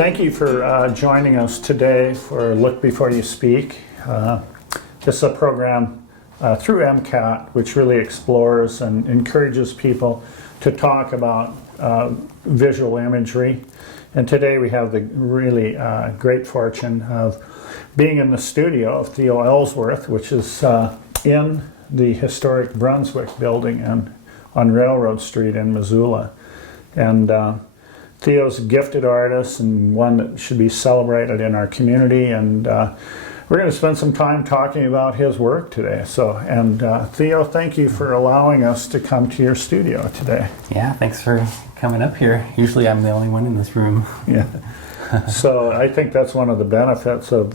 Thank you for joining us today for Look Before You Speak. This is a program through MCAT which really explores and encourages people to talk about visual imagery. And today we have the really great fortune of being in the studio of Theo Ellsworth, which is in the historic Brunswick building on Railroad Street in Missoula. And Theo's a gifted artist and one that should be celebrated in our community, and we're going to spend some time talking about his work today. And Theo, thank you for allowing us to come to your studio today. Yeah, thanks for coming up here. Usually I'm the only one in this room. Yeah. So I think that's one of the benefits of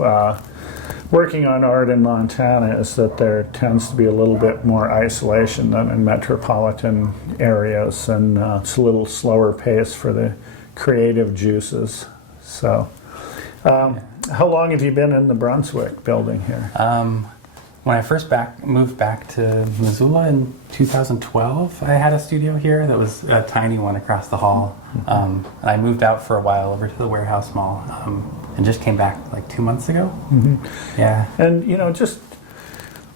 working on art in Montana, is that there tends to be a little bit more isolation than in metropolitan areas, and it's a little slower pace for the creative juices. So how long have you been in the Brunswick building here? When I first moved back to Missoula in 2012, I had a studio here that was a tiny one across the hall. And I moved out for a while over to the Warehouse Mall and just came back like 2 months ago. Mm-hmm. Yeah. And just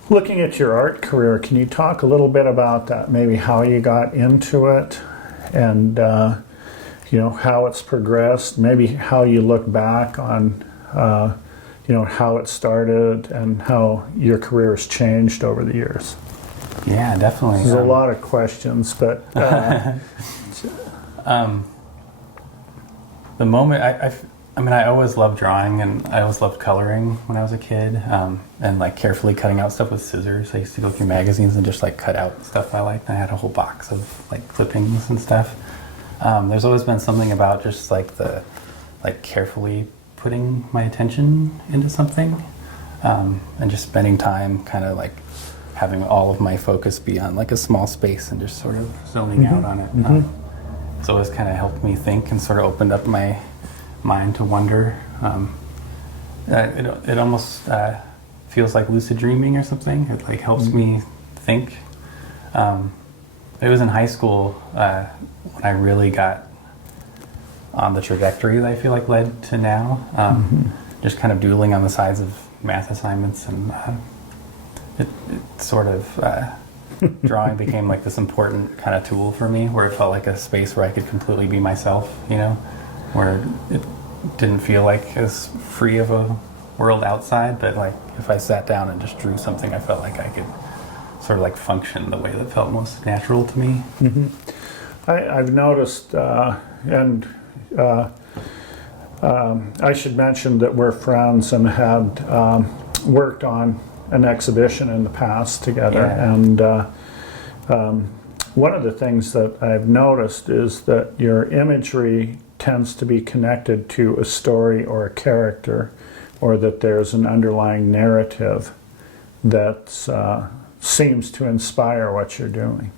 looking at your art career, can you talk a little bit about that? Maybe how you got into it, and how it's progressed. Maybe how you look back on how it started and how your career has changed over the years. Yeah, definitely. There's a lot of questions, but the moment I always loved drawing, and I always loved coloring when I was a kid, and like carefully cutting out stuff with scissors. I used to go through magazines and just like cut out stuff I liked. And I had a whole box of like clippings and stuff. There's always been something about just like the carefully putting my attention into something, and just spending time kind of like having all of my focus be on like a small space and just sort of zoning out on it. It's always kind of helped me think and sort of opened up my mind to wonder. It almost feels like lucid dreaming or something. It like helps me think. It was in high school when I really got on the trajectory that I feel like led to now. Just kind of doodling on the sides of math assignments, and it sort of drawing became like this important kind of tool for me, where it felt like a space where I could completely be myself, where it didn't feel like as free of a world outside, but like if I sat down and just drew something, I felt like I could sort of like function the way that felt most natural to me. I've noticed, and I should mention that we're friends and had worked on an exhibition in the past together. Yeah. And one of the things that I've noticed is that your imagery tends to be connected to a story or a character, or that there's an underlying narrative that seems to inspire what you're doing.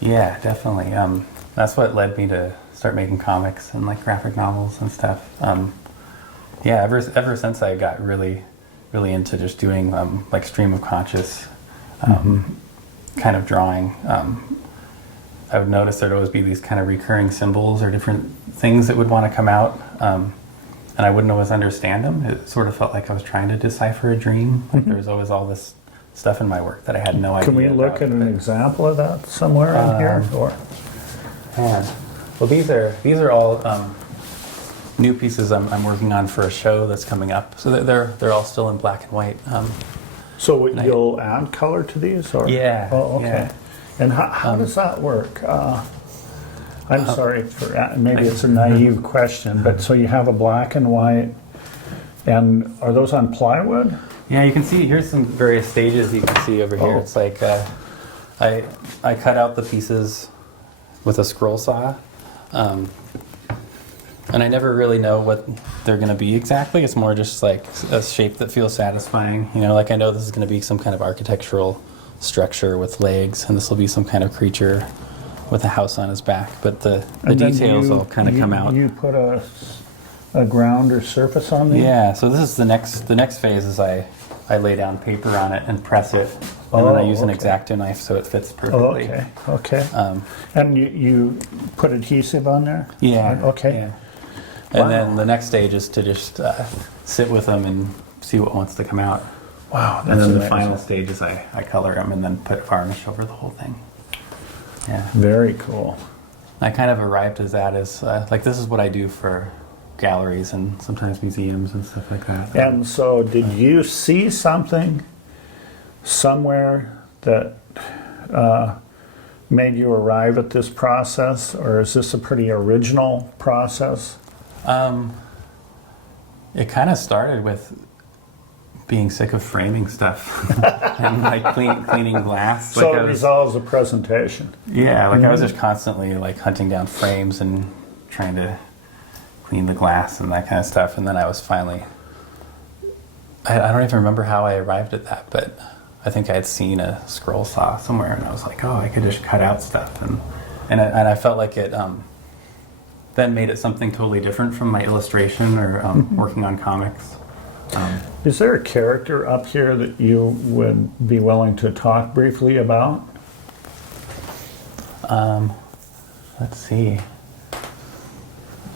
Yeah, definitely. That's what led me to start making comics and like graphic novels and stuff. Ever since I got really into just doing like stream of conscious kind of drawing, I would notice there'd always be these kind of recurring symbols or different things that would want to come out, and I wouldn't always understand them. It sort of felt like I was trying to decipher a dream. Like there was always all this stuff in my work that I had no idea. Can we look at an example of that somewhere in here? Or? Well, these are all new pieces I'm working on for a show that's coming up. So they're all still in black and white. So you'll add color to these, or? Yeah. Oh, okay. Yeah. And how does that work? I'm sorry for maybe it's a naive question, but so you have a black and white, and are those on plywood? Yeah, you can see here's some various stages you can see over here. It's like I cut out the pieces with a scroll saw, and I never really know what they're going to be exactly. It's more just like a shape that feels satisfying. Like I know this is going to be some kind of architectural structure with legs, and this will be some kind of creature with a house on his back. But the details will kind of come out. You put a ground or surface on these? Yeah. So this is the next phase is I lay down paper on it and press it, and then I use an X-Acto knife so it fits perfectly. Okay. And you put adhesive on there? Yeah. Okay. Yeah. And then the next stage is to just sit with them and see what wants to come out. Wow, that's And then the amazing. final stage is I color them and then put varnish over the whole thing. Yeah. Very cool. I kind of arrived as that as, like, this is what I do for galleries and sometimes museums and stuff like that. And so did you see something somewhere that made you arrive at this process, or is this a pretty original process? It kind of started with being sick of framing stuff and like cleaning glass. So like it resolves a presentation. Yeah, like I was just constantly like hunting down frames and trying to clean the glass and that kind of stuff. And then I was finally, I don't even remember how I arrived at that, but I think I had seen a scroll saw somewhere and I was like, oh, I could just cut out stuff. And I felt like it then made it something totally different from my illustration or working on comics. Is there a character up here that you would be willing to talk briefly about? Let's see.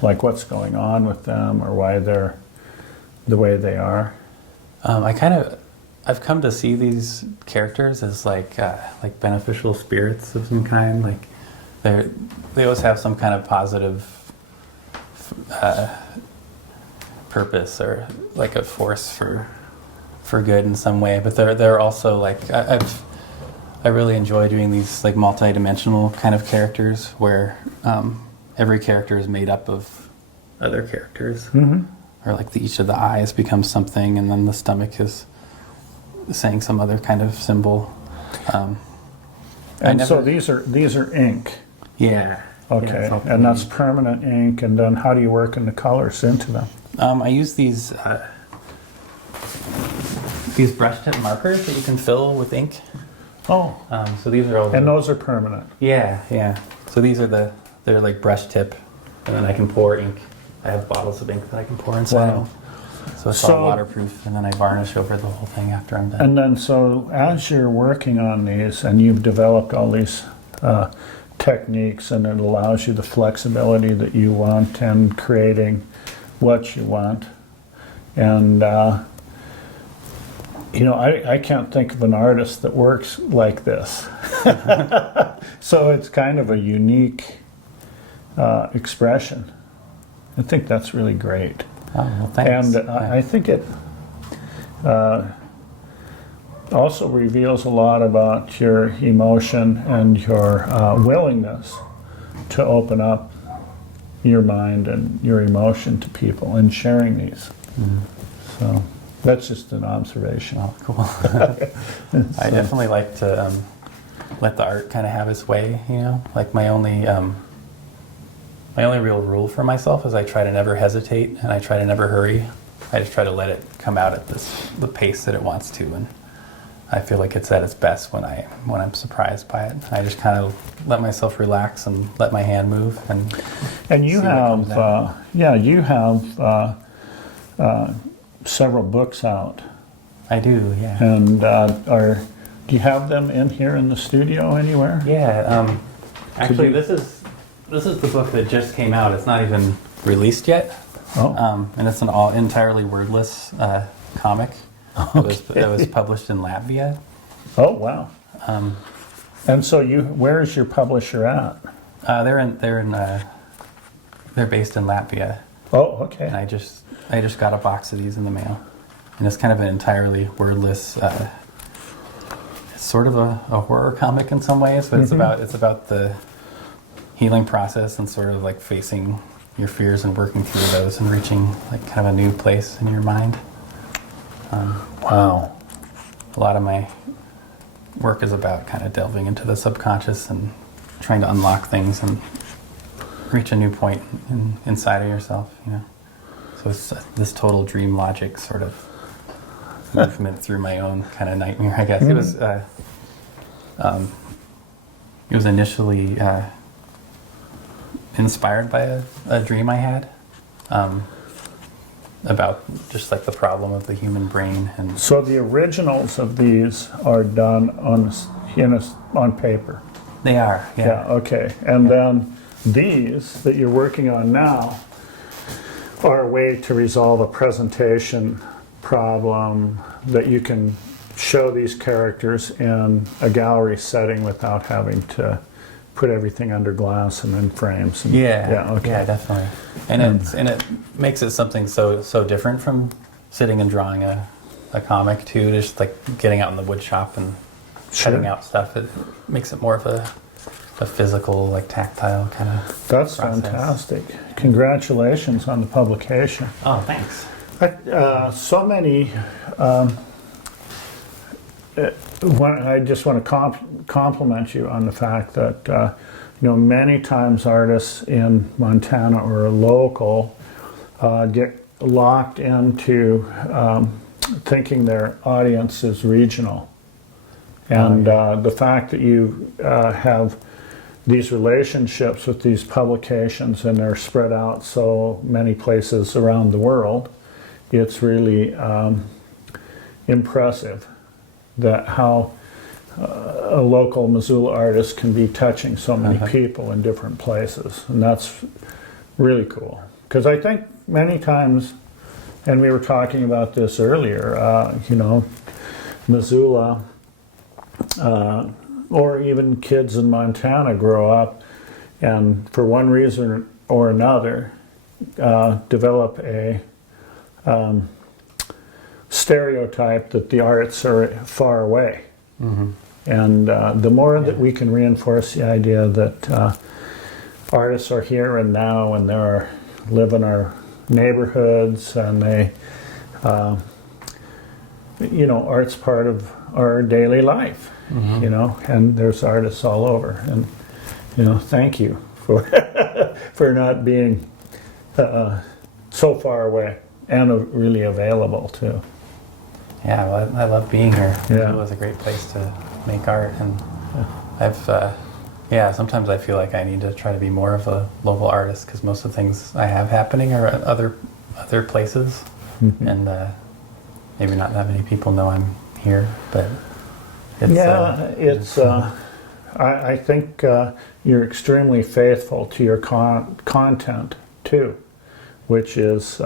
Like what's going on with them, or why they're the way they are? I've come to see these characters as like beneficial spirits of some kind. Like they always have some kind of positive purpose or like a force for good in some way. But they're also like I really enjoy doing these like multi-dimensional kind of characters where every character is made up of other characters. Mm-hmm. Or like each of the eyes becomes something, and then the stomach is saying some other kind of symbol. So these are ink. Yeah. Okay, Yeah, and that's permanent ink. And then how do you work in the colors into them? I use these brush tip markers that you can fill with ink. Oh, So these are all. and those are permanent. Yeah. So these are they're like brush tip, and then I can pour ink. I have bottles of ink that I can pour inside. Wow. So it's So- all waterproof, and then I varnish over the whole thing after I'm done. And then, so as you're working on these, and you've developed all these techniques, and it allows you the flexibility that you want and creating what you want. And, I can't think of an artist that works like this. So it's kind of a unique expression. I think that's really great. Oh, well, thanks. And I think it also reveals a lot about your emotion and your willingness to open up your mind and your emotion to people and sharing these. So that's just an observation. Oh, cool. I definitely like to let the art kind of have its way, Like my only real rule for myself is I try to never hesitate and I try to never hurry. I just try to let it come out at the pace that it wants to, and I feel like it's at its best when I'm surprised by it. I just kind of let myself relax and let my hand move. And you have, you have several books out. I do, yeah. And do you have them in here in the studio anywhere? Yeah. Actually, this is the book that just came out. It's not even released yet. Oh. And it's an entirely wordless comic. Okay. That was published in Latvia. Oh, wow. And so where is your publisher at? They're based in Latvia. Oh, okay. And I just got a box of these in the mail, and it's kind of an entirely wordless. It's sort of a horror comic in some ways, but it's about the healing process and sort of like facing your fears and working through those and reaching like kind of a new place in your mind. Wow. A lot of my work is about kind of delving into the subconscious and trying to unlock things and reach a new point inside of yourself, So it's this total dream logic sort of movement through my own kind of nightmare, I guess. It was initially inspired by a dream I had about just like the problem of the human brain. And So the originals of these are done on paper. they are, Yeah, okay. And then these that you're working on now or a way to resolve a presentation problem that you can show these characters in a gallery setting without having to put everything under glass and in frames. And, Yeah, definitely. And it makes it something so different from sitting and drawing a comic too. Just like getting out in the wood shop and cutting out stuff. It makes it more of a physical, like tactile kind of. That's process. Fantastic. Congratulations on the publication. Oh, thanks. So many. I just want to compliment you on the fact that many times artists in Montana or local get locked into thinking their audience is regional, and the fact that you have these relationships with these publications and they're spread out so many places around the world, it's really impressive that how a local Missoula artist can be touching so many people in different places, and that's really cool. Because I think many times, and we were talking about this earlier, Missoula, or even kids in Montana grow up and for one reason or another develop a stereotype that the arts are far away. Mm-hmm. And the more that we can reinforce the idea that artists are here and now and they live in our neighborhoods and they, art's part of our daily life, and there's artists all over. And, thank you for, for not being so far away and really available too. Yeah, well, I love being here. Yeah. It was a great place to make art, and I've, sometimes I feel like I need to try to be more of a local artist because most of the things I have happening are at other places, and maybe not that many people know I'm here, but it's I think you're extremely faithful to your content too, which is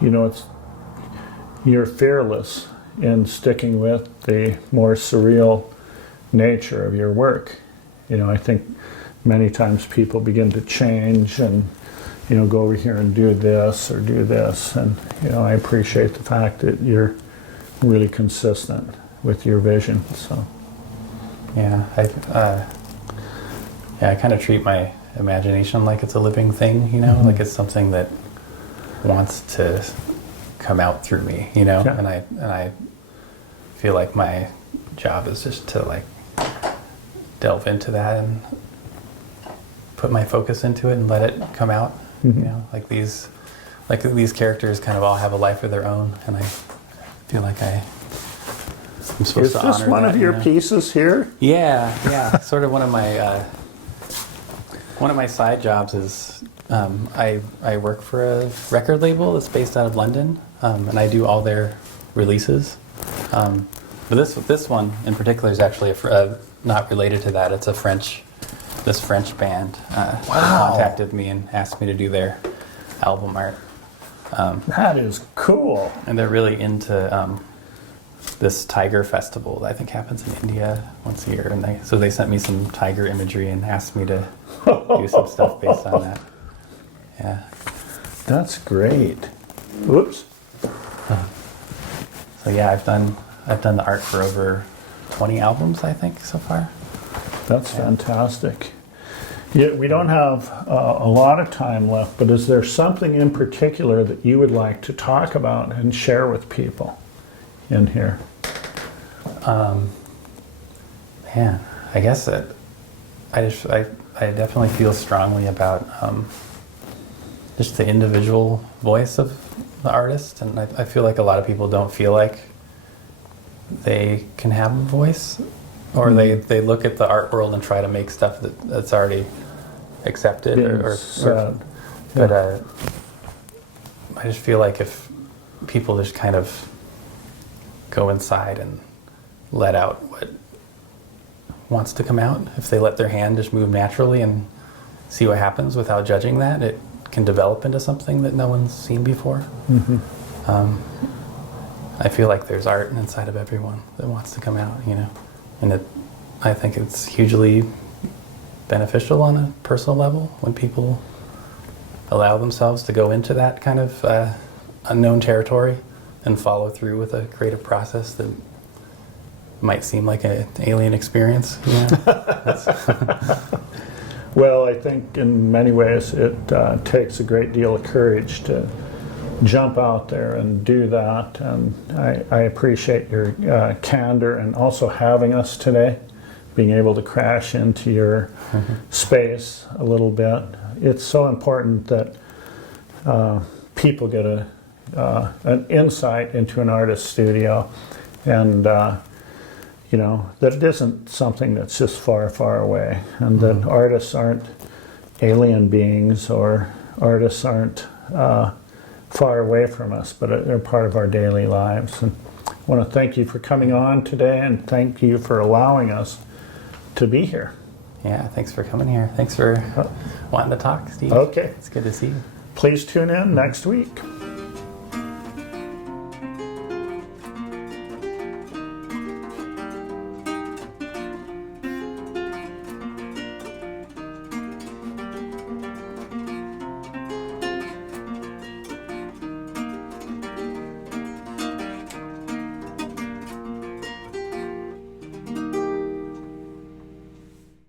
it's. You're fearless in sticking with the more surreal nature of your work. I think many times people begin to change and, go over here and do this or do this. And, I appreciate the fact that you're really consistent with your vision. So, yeah, I kind of treat my imagination like it's a living thing, like it's something that wants to come out through me, and I feel like my job is just to like delve into that and put my focus into it and let it come out. Like these characters kind of all have a life of their own, and I feel like I'm supposed to honor that. Is this one of your pieces here? Yeah. Sort of one of my side jobs is I work for a record label that's based out of London, and I do all their releases. But this one in particular is actually not related to that. It's this French band contacted me and asked me to do their album art. That is cool. And they're really into this tiger festival that I think happens in India once a year. And so they sent me some tiger imagery and asked me to do some stuff based on that. Yeah. That's great. Whoops. So yeah, I've done the art for over 20 albums, I think, so far. That's fantastic. Yeah, we don't have a lot of time left, but is there something in particular that you would like to talk about and share with people in here? I guess that I definitely feel strongly about just the individual voice of the artist, and I feel like a lot of people don't feel like they can have a voice, or they look at the art world and try to make stuff that's already accepted, but I just feel like if people just kind of go inside and let out what wants to come out, if they let their hand just move naturally and see what happens without judging that, it can develop into something that no one's seen before. I feel like there's art inside of everyone that wants to come out, and I think it's hugely beneficial on a personal level when people allow themselves to go into that kind of unknown territory and follow through with a creative process that might seem like an alien experience. Well, I think in many ways it takes a great deal of courage to jump out there and do that, and I appreciate your candor and also having us today, being able to crash into your space a little bit. It's so important that people get an insight into an artist's studio, and that it isn't something that's just far, far away, and that artists aren't alien beings, or artists aren't far away from us, but they're part of our daily lives. And I want to thank you for coming on today, and thank you for allowing us to be here. Yeah, thanks for coming here. Thanks for wanting to talk, Steve. Okay. It's good to see you. Please tune in next week.